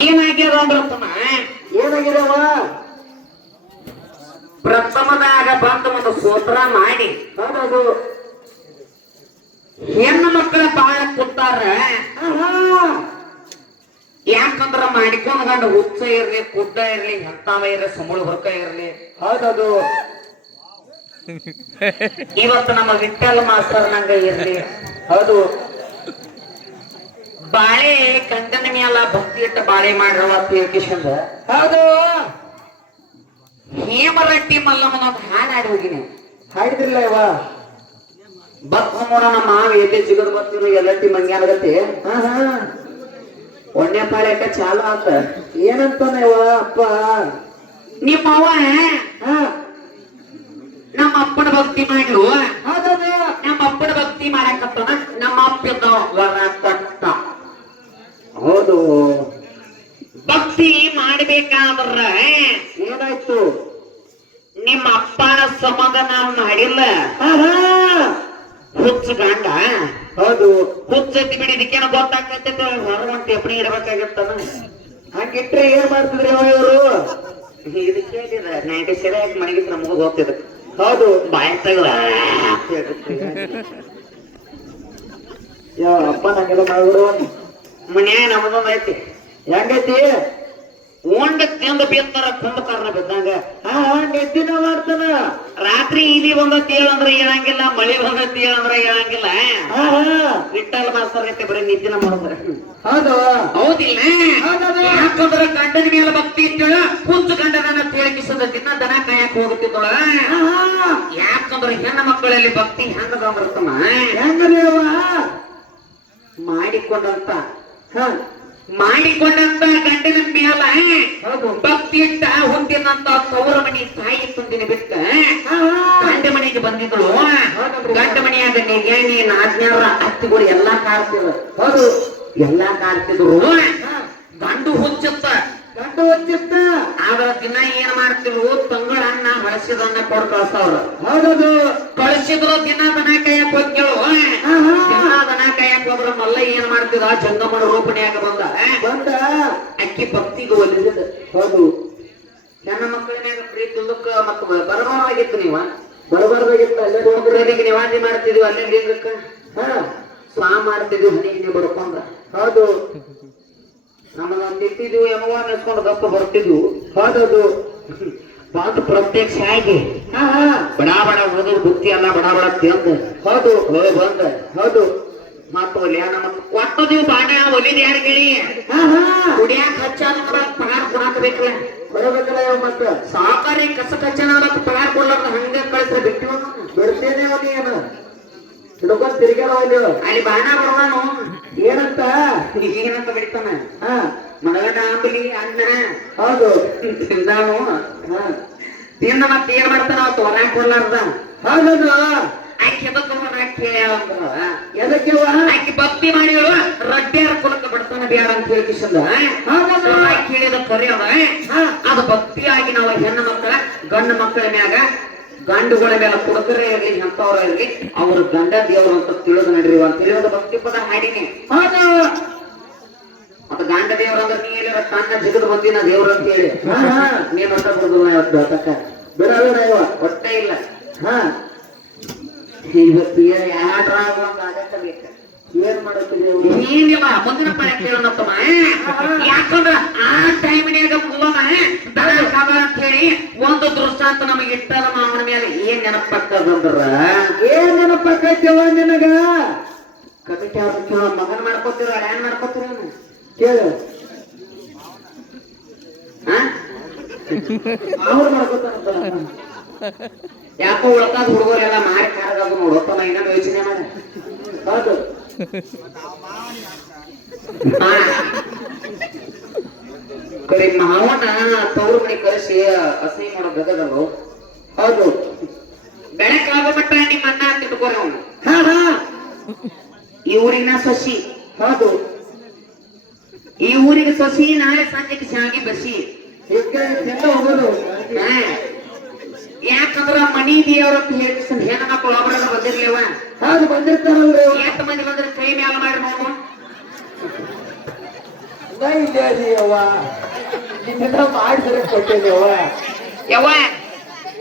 ಏನಾಗ್ಯದ ಅಂದ್ರತನ ಏನಾಗಿದವ ಪ್ರಥಮದಾಗ ಬಂದು ಒಂದು ಸ್ತೋತ್ರ ಮಾಡಿ ಹೌದದು ಹೆಣ್ಣು ಮಕ್ಕಳ ಬಾಳ ಕೂತಾರ. ಯಾಕಂದ್ರ ಮಾಡಿಕೊಂಡ್ ಗಂಡ ಹುಚ್ಚ ಇರ್ಲಿ ಕುಡ್ಡ ಇರ್ಲಿ ಎಂತಾವ ಇರ್ಲಿ ಸಮೂಳ ಹೊರಕ ಇರ್ಲಿ. ಹೌದದು ಇವತ್ತು ನಮ್ಮ ವಿಠಲ್ ಮಾಸ್ತರ್ ನಂಗ ಇರ್ಲಿ. ಹೌದು ಬಾಳೆ ಗಂಡನ ಮ್ಯಾಲ ಭಕ್ತಿ ಇಟ್ಟ ಬಾಳೆ ಮಾಡ್ರವ ತಿಳ್ಕಿಶಂದ ಹೌದು ಹೇಮರಟ್ಟಿ ಮಲ್ಲಮ್ಮನ ಒಂದು ಹಾಡು ಹಾಡಿ ಹೋಗಿನಿ. ಹಾಡಿದ್ರಿಲ್ಲ ಇವ ಬಕ್ಕ ನೋಡ ನಮ್ಮ ಮಾವ ಎಲ್ಲಿ ಜಿಗದ್ ಬರ್ತಿರು ಎಲ್ಲಟ್ಟಿ ಮಂಗ್ಯಾನಗತ್ತೆ ಒಣ್ಣೆ ಪಾಳ್ಯಕ್ಕ ಚಾಲು ಆತ. ಏನಂತಾನ ಇವ ಅಪ್ಪ ನಿಮ್ಮ ಅವ್ವ ನಮ್ಮ ಅಪ್ಪನ ಭಕ್ತಿ ಮಾಡ್ಲು. ಹೌದದು ನಮ್ಮ ಅಪ್ಪನ ಭಕ್ತಿ ಮಾಡಕತ್ತನ ನಮ್ಮ ಅಪ್ಪ ವರ ಕೊಟ್ಟ. ಹೌದು ಭಕ್ತಿ ಮಾಡಬೇಕಾದ್ರ ಏನಾಯ್ತು ನಿಮ್ಮ ಅಪ್ಪನ ಸಂಬಂಧ ನಾವು ಮಾಡಿಲ್ಲ. ಹುಚ್ಚ ಗಂಡ ಹೌದು ಹುಚ್ಚತಿ ಬಿಡಿ ಇದಕ್ಕೇನ ಗೊತ್ತಾಗ್ತೈತೆ ಹೊರವಂತ ಎಪ್ಪಣಿ ಇಡಬೇಕಾಗತ್ತನ. ಹಂಗಿಟ್ರೆ ಏನ್ ಮಾಡ್ತಿದ್ರಿ ಅವ ಇವರು ಇದಕ್ಕೆ ಹೇಳಿದ್ರ ನೈಂಟಿ ಸರಿಯಾಗಿ ಮನೆಗಿದ್ರೆ ನಮಗೂ ಹೋಗ್ತಿದ. ಹೌದು ಬಾಯ ತಗಲ ಯಾವ ಅಪ್ಪ ನಂಗೆಲ್ಲ ಮಾಡ್ಬಿಡು ಮನ್ಯಾಗ ನಮ್ಮದೊಂದು ಐತಿ. ಹೆಂಗೈತಿ ಉಂಡ ತಿಂದು ಬಿತ್ತಾರ ಕುಂಭಕರ್ಣ ಬಿದ್ದಂಗ. ನೆತ್ತಿನ ಮಾಡ್ತಾನ ರಾತ್ರಿ ಇಲಿ ಬಂದತಿ ಹೇಳಂದ್ರ ಹೇಳಂಗಿಲ್ಲ, ಮಳಿ ಬಂದತಿ ಹೇಳಂದ್ರ ಹೇಳಂಗಿಲ್ಲ. ವಿಠಲ್ ಮಾಸ್ತರ್ ಐತೆ ಬರೀ ನಿದ್ದಿನ ಮಾಡಿದ್ರ. ಹೌದು ಹೌದಿಲ್ಲ? ಹೌದದು. ಯಾಕಂದ್ರ ಗಂಡನ ಮೇಲೆ ಭಕ್ತಿ ಇಟ್ಟಳ ಹುಚ್ಚು ಗಂಡನ ತೇಳಿಕಿಸದ ದಿನ ದನ ಕಾಯಕ್ ಹೋಗುತ್ತಿದ್ದಳ. ಯಾಕಂದ್ರ ಹೆಣ್ಣು ಮಕ್ಕಳಲ್ಲಿ ಭಕ್ತಿ ಹೆಂಗದ ಅಂದ್ರತಮ್ಮ ಹೆಂಗದೇವ ಮಾಡಿಕೊಂಡಂತ ಮಾಡಿಕೊಂಡಂತ ಗಂಡನ ಮೇಲ ಹೌದು ಭಕ್ತಿ ಇಟ್ಟ ಹುಟ್ಟಿನಂತ ತವರ ಮನಿ ತಾಯಿ ತುಂದಿನ ಬಿಟ್ಟ ಗಂಡ ಮನೆಗೆ ಬಂದಿದ್ರು. ಗಂಡ ಮನೆಯಾಗ ನೆಗೆಣಿ ನಾಜ್ಞಾರ ಹತ್ತಿಗಳು ಎಲ್ಲಾ ಕಾಡ್ತಿದ್ರು. ಹೌದು ಎಲ್ಲಾ ಕಾಡ್ತಿದ್ರು. ಗಂಡು ಹುಚ್ಚತ್ತ ಗಂಡು ಹೊಚ್ಚಿತ್ತ ಆದ್ರ ದಿನ ಏನ್ ಮಾಡ್ತಿದ್ರು ತಂಗಳ ಅನ್ನ ಬಳಸಿದನ್ನ ಕೊಡ್ ಕಳ್ಸವ್ರು. ಹೌದದು ಕಳಿಸಿದ್ರು ದಿನ ದನ ಕಾಯಕ್ ಹೋಗ್ಯಳು. ದಿನ ದನ ಕಾಯಕ್ ಹೋದ್ರ ಮಲ್ಲ ಏನ್ ಮಾಡ್ತಿದ ಜಂಗಮನ ರೂಪಣೆಯಾಗ ಬಂದ ಬಂದ ಅಕ್ಕಿ ಭಕ್ತಿಗೆ ಒಲಿಸಿದ. ಹೌದು ಹೆಣ್ಣ ಮಕ್ಕಳಿನಾಗ ಪ್ರೀತಿ ಉಲ್ಲಕ್ಕ ಮತ್ತು ಬರಬಾರ್ದಾಗಿತ್ತು. ನೀವ ಬರಬಾರ್ದಾಗಿತ್ತ ಅಲ್ಲೇ ಒಬ್ಬರಿಗೆ ನಿವಾರಣೆ ಮಾಡ್ತಿದ್ವಿ ಅಲ್ಲೇ ಲಿಂಗಕ್ಕ ಸ್ವಾ ಮಾಡ್ತಿದ್ವಿ ಹನಿಗೆ ಬಡ್ಕೊಂಡ. ಹೌದು ನಮಗೊಂದು ಇಟ್ಟಿದ್ವು ಯಮವ ನೆಸ್ಕೊಂಡು ಗಪ್ಪ ಬರ್ತಿದ್ವು. ಹೌದದು ಬಂದು ಪ್ರತ್ಯಕ್ಷ ಆಗಿ ಬಡ ಬಡ ಓದೋದು ಬುತ್ತಿ ಎಲ್ಲ ಬಡ ಬಡ ತಿಂದ ಹೌದು ಬಂದ ಹೌದು ಮತ್ತ ಒಲಿ ನಮಗ್ ಕೊಟ್ಟದಿವು ಬಾಣ ಒಲಿದ ಯಾರು ಕೇಳಿ ಕುಡಿಯಾಕ ಹಚ್ಚಾದ ಪಗಾರ ಕೊಡಾಕ ಬೇಕಲ್ಲ. ಬರಬೇಕಲ್ಲ ಇವ ಮತ್ತ ಸಾಕಾರಿ ಕಸ ಕಚ್ಚನ ಪಗಾರ ಕೊಡ್ಲಾರ್ದ ಹಂಗ ಕಳಿಸ್ರೆ ಬಿಟ್ಟಿವ ಬಿಡ್ತೇನೆ ಅವನೇನು ಹಿಡ್ಕೊಂಡ್ ತಿರ್ಗಾಡ ಅಲ್ಲಿ ಬಾಣ ಬರ್ದಾನು ಏನಂತ ಈಗೇನಂತ ಬಿಡ್ತಾನ ಮಗನ ಅಂಬಲಿ ಅಣ್ಣ ಹೌದು ತಿಂದಾನು ತಿಂದ ಮತ್ತೆ ಏನ್ ಮಾಡ್ತಾನ ಅವತ್ತು ಹೊರಾಕ್ ಕೊಡ್ಲಾರ್ದ. ಹೌದದು ಆಕೆ ಎದಕ್ಕೆ ಅಂದ್ರ ಎದಕ್ಕೆ ಆಕೆ ಭಕ್ತಿ ಮಾಡಿಗಳು ರಡ್ಡ್ಯಾರ ಕುಲಕ ಬಿಡ್ತಾನ ಬ್ಯಾಡ ಅಂತ ಹೇಳಿ ಕಿಶಂದ ಕೇಳಿದ ಕರೆ ಅದ. ಅದು ಭಕ್ತಿಯಾಗಿ ನಾವು ಹೆಣ್ಣು ಮಕ್ಕಳ ಗಂಡು ಮಕ್ಕಳ ಮ್ಯಾಗ ಗಂಡುಗಳ ಮೇಲೆ ಕುಡುಕರೇ ಇರ್ಲಿ ಎಂತವ್ರ ಇರ್ಲಿ ಅವ್ರ ಗಂಡ ದೇವ್ರು ಅಂತ ತಿಳಿದು ನಡ್ರಿ ಅಂತ ತಿಳಿಯೋದು ಭಕ್ತಿ ಪದ ಹಾಡಿನಿ. ಮತ್ತ ಗಂಡ ದೇವ್ರ ಅಂದ್ರೆ ನೀ ಹೇಳಿರ ತನ್ನ ಜಿಗದ್ ಬಂದಿನ ದೇವ್ರ ಅಂತ ಹೇಳಿ ನೀನ್ ಹೊಟ್ಟ ಬಿಡುದಿಲ್ಲ ಇವತ್ತು ತಕ್ಕ ಬಿಡಲ್ಲ ಇವ ಹೊಟ್ಟೆ ಇಲ್ಲ. ಇವತ್ತು ಯಾಡ್ರಾಗ ಒಂದು ಆಗತ್ತ ಬೇಕ ಏನ್ ಮಾಡುತ್ತಿದೆ ಏನಿಲ್ಲ ಮುಂದಿನ ಪಡೆ ಕೇಳೋಣತ್ತಮ್ಮ. ಯಾಕಂದ್ರ ಆ ಟೈಮಿನಾಗ ಮುಲ್ಲಮ್ಮ ದನ ಕಾದ ಅಂತ ಹೇಳಿ ಒಂದು ದೃಷ್ಟಾಂತ ನಮಗೆ ಇಟ್ಟದ ಮಾವನ ಮೇಲೆ ಏನ್ ನೆನಪಾಗ್ತದಂದ್ರ ಏನ್ ನೆನಪಾಕೈತಿವ ನಿನಗ ಕಮಿಟಿ ಅವ್ರ ಕೇಳೋ ಮಗನ್ ಮಾಡ್ಕೋತಿರ ಏನ್ ಮಾಡ್ಕೋತಿರ ಕೇಳು ಅವ್ರು ಮಾಡ್ಕೊತಾರ ಯಾಕೋ ಉಳ್ಕಾದ ಹುಡುಗರೆಲ್ಲ ಮಾರಿ ಕಾರದು ನೋಡೋತ್ತಮ್ಮ ಇನ್ನೊಂದು ಯೋಚನೆ ಮಾಡ. ಹೌದು ಕರಿ ಮಾವನ ತವ್ರ ಮನೆ ಕಳಿಸಿ ಅಸಹ್ಯ ಮಾಡೋ ಗದಗಲು. ಹೌದು ಬೆಳಕಾಗ ಮಟ್ಟ ನಿಮ್ಮ ಅನ್ನ ಅಂತ ಇಟ್ಕೋರಿ ಅವನು. ಈ ಊರಿನ ಸೊಸಿ ಹೌದು ಈ ಊರಿಗೆ ಸೊಸಿ ನಾಳೆ ಸಂಜೆಗೆ ಶಾಗಿ ಬಸಿ ಹೋಗೋದು. ಯಾಕಂದ್ರ ಮನಿ ದೇವ್ರ ಅಂತ ಹೇಳಿ ಹೆಣ್ಣು ಮಕ್ಕಳು ಒಬ್ಬರ ಬಂದಿರ್ಲಿವ. ಹೌದು ಬಂದಿರ್ತಾರಲ್ರಿ ಎಷ್ಟು ಮಂದಿ ಬಂದ್ರೆ ಕೈ ಮ್ಯಾಲ ಮಾಡಿ ನೋಡು ನಾ ಇಲ್ಲೇ ಅದೀ ಅವ್ವ ನಿನ್ನ ಮಾಡಿದ್ರೆ ಕೊಟ್ಟೇನೆ ಅವ್ವ ಯವ್ವ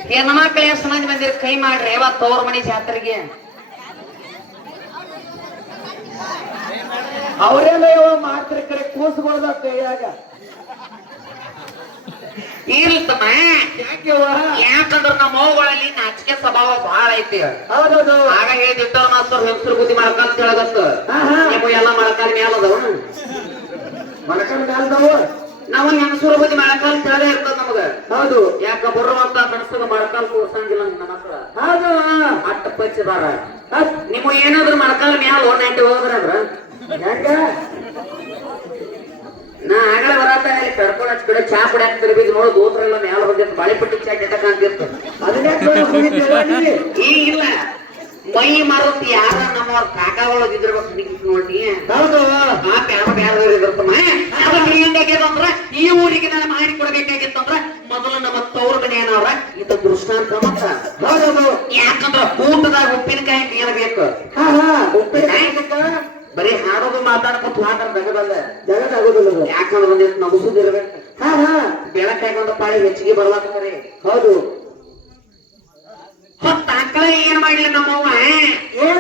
ಹೆಣ್ಮಕ್ಳ ಎಷ್ಟು ಮಂದಿ ಬಂದಿರ ಕೈ ಮಾಡ್ರಿ ಯಾವ ತವ್ರ ಮನಿ ಜಾತ್ರೆಗೆ ಅವರೆಲ್ಲ ಯಾವ ಮಾಡ್ತಾರೆ ಕರೆ ಕೂಸ್ಕೊಳ್ದ ಕೈಯಾಗ ಇರ್ತಮ್ಮ ಯಾಕೆ ಅವ್ವ ಯಾಕಂದ್ರ ನಮ್ಮ ಮೌಗಳಲ್ಲಿ ನಾಚಿಕೆ ಸ್ವಭಾವ ಬಹಳ ಐತಿ ಹೌದೌದು ಆಗ ಹೇಳಿದ್ದ ಮಾಸ್ತರ್ ಹೆಸರು ಬುದ್ಧಿ ಮಾಡ್ಕಂತ ಹೇಳಗತ್ತ ಹಾ ಹಾ ನೀವು ಎಲ್ಲ ಮೊಳಕಾಲ ಮ್ಯಾಲ ಅದಾವ ಮನಕಂಡ ಮ್ಯಾಲ್ದವು ನಾವು ಹೆಂಗಸೂರ ಬುದ್ಧಿ ಮೊಳಕಾಲ ತೆಳಗ ಇರ್ತದ ನಮಗ ಹೌದು ಯಾಕ ಬರುವಂತ ಗಣಸಗ ಮೊಳಕಾಲ ಕೂರ್ಸಂಗಿಲ್ಲ ನಮ್ಮ ಮಕ್ಕಳ ಹೌದು ಅಟ್ಟ ಪಚ್ಚಿದಾರ ನೀವು ಏನಾದ್ರು ಮೊಳಕಾಲ ಮ್ಯಾಲ ಒಣ್ಣೆ ಹೋದ್ರಂದ್ರ ಹೆಂಗ ನಾ ಆಗಲೇ ಬರತ್ತ ಕರ್ಕೊಂಡು ಹಚ್ಚ ಕಡೆ ಚಾ ಕುಡಿಯಾಕ ತಿರ್ಬಿದ್ ನೋಡು ದೋಸ್ರೆಲ್ಲ ಮ್ಯಾಲ ಬಂದಿತ್ತು ಬಾಳೆಪಟ್ಟಿ ಚಾ ಕೆಟ್ಟ ಕಾಣ್ತಿರ್ತ ಅದನ್ನೇ ಈಗಿಲ್ಲ ಮೈ ಮಾರುತ್ತ ಯಾರ ನಮ್ಮ ಕಾಕಾಗಳು ಇದ್ದಿರ್ಬೇಕು ನೋಡಿ ಹೌದು ಪಾಪ ಯಾರ ಬ್ಯಾರದವ್ರು ಇದ್ರಪ್ಪ ಅದ ಹೆಂಗಾಗ್ಯದಂದ್ರ ಈ ಊರಿಗೆ ನಾನು ಮಾಡಿ ಕೊಡ್ಬೇಕಾಗಿತ್ತಂದ್ರ ಮೊದಲು ನಮ್ಮ ತವ್ರ ಮನೆ ಏನವ್ರ ಇದ ದೃಷ್ಟಾಂತ ಮತ್ತ ಹೌದೌದು ಯಾಕಂದ್ರ ಊಟದಾಗ ಉಪ್ಪಿನಕಾಯಿ ನೀರ್ ಬೇಕು ಹಾ ಹಾ ಉಪ್ಪಿನಕಾಯಿ ಬರೀ ಹಾಡೋದು ಮಾತಾಡ್ಕೊತ ಹಾಡ್ರ ಜಗದಲ್ಲ ಜಗತ್ತಾಗೋದಿಲ್ಲ ಅದು. ಯಾಕಂದ್ರ ಒಂದಿಷ್ಟು ನಗುಸುದಿರ್ಬೇಕು ಹಾ ಹಾ ಬೆಳಕಾಗಿ ಒಂದು ಪಾಳಿ ಹೆಚ್ಚಿಗೆ ಬರ್ಲಾಕತ್ತಾರೆ ಹೌದು ಹೊತ್ತ ಆಕಳ ಏನ್ ಮಾಡ್ಲಿ ನಮ್ಮವ್ವ ಏನ್